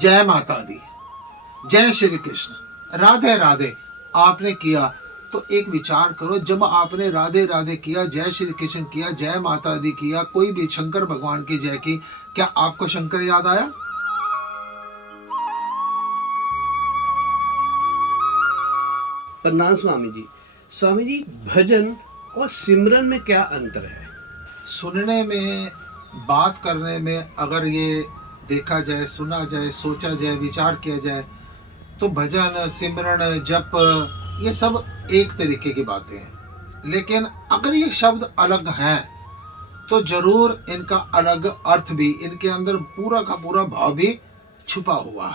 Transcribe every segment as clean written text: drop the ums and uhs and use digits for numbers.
जय माता दी, जय श्री कृष्ण, राधे राधे आपने किया तो एक विचार करो, जब आपने राधे राधे किया, जय श्री कृष्ण किया, जय माता दी किया, कोई भी शंकर भगवान की जय की, क्या आपको शंकर याद आया? प्रणाम स्वामी जी। स्वामी जी, भजन और सिमरन में क्या अंतर है? सुनने में, बात करने में अगर ये देखा जाए, सुना जाए, सोचा जाए, विचार किया जाए तो भजन, सिमरन, जप ये सब एक तरीके की बातें हैं। लेकिन अगर ये शब्द अलग हैं तो जरूर इनका अलग अर्थ भी, इनके अंदर पूरा का पूरा भाव भी छुपा हुआ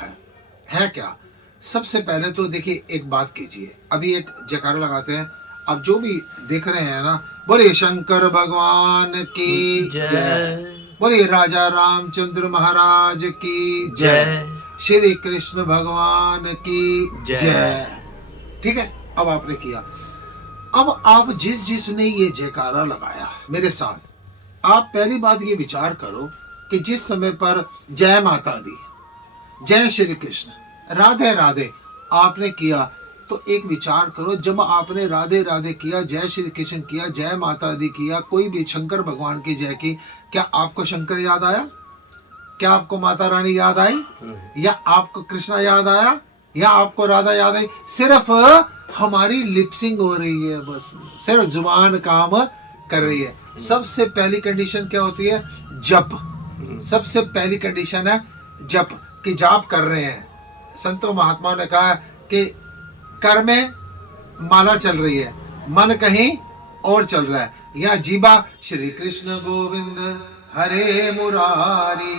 है क्या? सबसे पहले तो देखिए एक बात कीजिए, अभी एक जयकारा लगाते हैं, अब जो भी देख रहे हैं ना, बोले शंकर भगवान की जय, बोले राजा रामचंद्र महाराज की जय, श्री कृष्ण भगवान की जय। ठीक है, अब आपने किया। अब आप जिसने ये जयकारा लगाया मेरे साथ, आप पहली बात ये विचार करो कि जिस समय पर जय माता दी, जय श्री कृष्ण, राधे राधे आपने किया तो एक विचार करो, जब आपने राधे राधे किया, जय श्री कृष्ण किया, जय माता दी किया, कोई भी शंकर भगवान की जय की, क्या आपको शंकर याद आया? क्या आपको माता रानी याद आई? या आपको कृष्णा याद आया? या आपको राधा याद आई? सिर्फ हमारी लिपसिंग हो रही है, बस सिर्फ जुबान काम कर रही है। सबसे पहली कंडीशन क्या होती है? जप। सबसे पहली कंडीशन है जप, कि जाप कर रहे हैं। संतों महात्माओं ने कहा कि कर में माला चल रही है, मन कहीं और चल रहा है। या जीवा श्री कृष्ण गोविंद हरे मुरारी,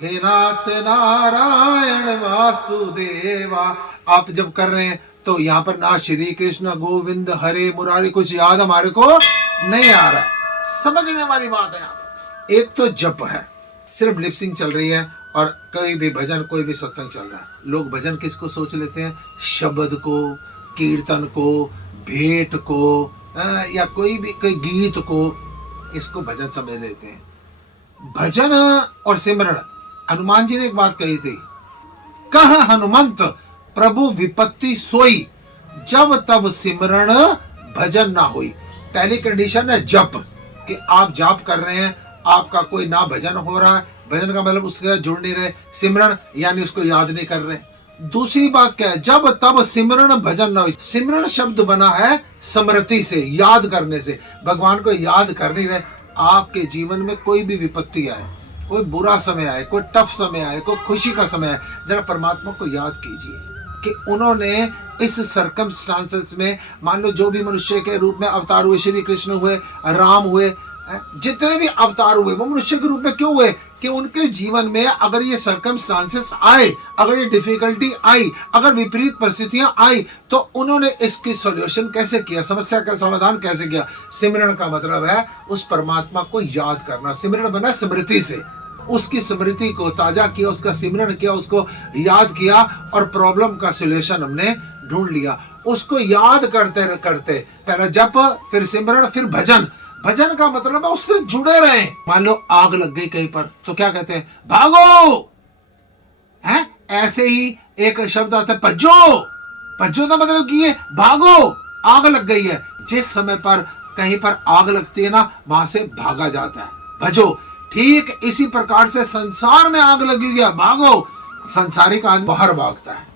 हे नाथ नारायण वासुदेवा। आप जब कर रहे हैं तो यहाँ पर ना श्री कृष्ण गोविंद हरे मुरारी कुछ याद हमारे को नहीं आ रहा। समझने वाली बात है। यहाँ एक तो जप है, सिर्फ लिपसिंग चल रही है, और कोई भी भजन, कोई भी सत्संग चल रहा है। लोग भजन किसको सोच लेते हैं? शब्द को, कीर्तन को, भेंट को, या कोई भी कोई गीत को, इसको भजन समझ लेते हैं। भजन और सिमरन, हनुमान जी ने एक बात कही थी, कह हनुमंत प्रभु विपत्ति सोई, जब तब सिमरन भजन ना हुई। पहली कंडीशन है जप, कि आप जाप कर रहे हैं, आपका कोई ना भजन हो रहा है, भजन का मतलब उसके साथ जुड़ नहीं रहे, सिमरन यानी उसको याद नहीं कर रहे। दूसरी बात क्या है? जब तब सिमरन भजन ना हो। सिमरन शब्द बना है स्मृति से, याद करने से। भगवान को याद कर नहीं रहे। आपके जीवन में कोई भी विपत्ति आए, कोई बुरा समय आए, कोई टफ समय आए, कोई खुशी का समय आए, जरा परमात्मा को याद कीजिए कि उन्होंने इस सर्कमस्टांसेस में, मान लो जो भी मनुष्य के रूप में अवतार हुए, श्री कृष्ण हुए, राम हुए, जितने भी अवतार हुए वो मनुष्य के रूप में क्यों हुए? कि उनके जीवन में अगर ये सर्कमस्टांसेस आए, अगर ये डिफिकल्टी आई, अगर विपरीत परिस्थितियां आई, तो उन्होंने इसकी सॉल्यूशन कैसे किया, समस्या का समाधान कैसे किया? सिमरन का मतलब है उस परमात्मा को याद करना। सिमरन बना स्मृति से, उसकी स्मृति को ताजा किया, उसका सिमरन किया, उसको याद किया, और प्रॉब्लम का सॉल्यूशन हमने ढूंढ लिया। उसको याद करते करते, पहले जप, फिर सिमरन, फिर भजन। भजन का मतलब है उससे जुड़े रहे। मान लो आग लग गई कहीं पर, तो क्या कहते हैं? भागो। है ऐसे ही एक शब्द आता है भज्जो। भज्जो का मतलब की है भागो, आग लग गई है। जिस समय पर कहीं पर आग लगती है ना, वहां से भागा जाता है, भजो। ठीक इसी प्रकार से संसार में आग लगी हुई है, भागो। संसारिक आदमी बाहर भागता है।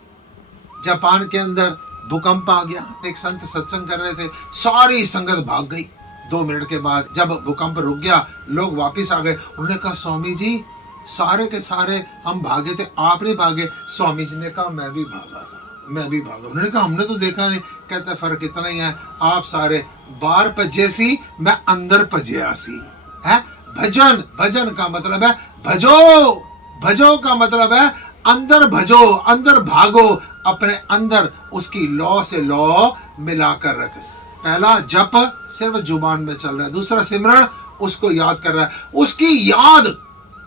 जापान के अंदर भूकंप आ गया, एक संत सत्संग कर रहे थे, सारी संगत भाग गई। 2 मिनट के बाद जब भूकंप रुक गया, लोग वापस आ गए। उन्होंने कहा स्वामी जी सारे के सारे हम भागे थे, आप नहीं भागे। स्वामी जी ने कहा मैं भी भागा था, मैं भी भागा। उन्होंने कहा हमने तो देखा नहीं। कहते फर्क इतना ही है, आप सारे बाहर भजे सी, मैं अंदर भजिया सी। है भजन, भजन का मतलब है भजो। भजो का मतलब है अंदर भजो, अंदर भागो, अपने अंदर उसकी लौ से लौ मिलाकर रख। पहला जप सिर्फ जुबान में चल रहा है, दूसरा सिमरन उसको याद कर रहा है। उसकी याद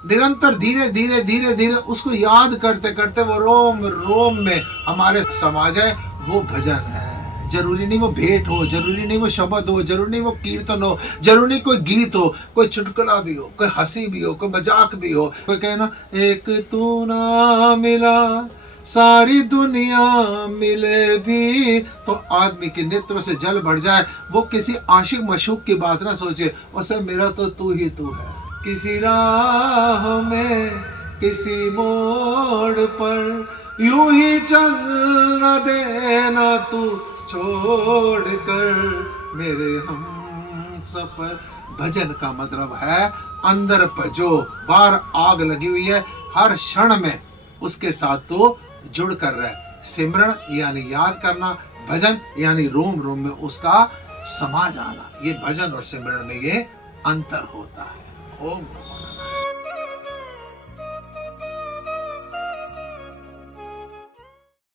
निरंतर धीरे धीरे धीरे धीरे उसको याद करते करते वो रोम रोम में हमारे समा जाए, वो भजन है। जरूरी नहीं वो भेंट हो, जरूरी नहीं वो शब्द हो, जरूरी नहीं वो कीर्तन हो, जरूरी नहीं कोई गीत हो, कोई चुटकुला भी हो, कोई हंसी भी हो, कोई मजाक भी हो। कोई कहे ना, एक तू ना मिला सारी दुनिया मिले भी, तो आदमी के नेत्रों से जल भर जाए। वो किसी आशिक मशूक की बात ना सोचे, उसे मेरा तो तू ही तू है। किसी राह में किसी मोड़ पर यूं ही चल न देना तू छोड़ कर मेरे हम सफर। भजन का मतलब है अंदर जो बार आग लगी हुई है, हर क्षण में उसके साथ तो जुड़ कर रहे। सिमरन यानी याद करना, भजन यानी रोम रोम में उसका समा जाना। ये भजन और सिमरन में ये अंतर होता है। ओम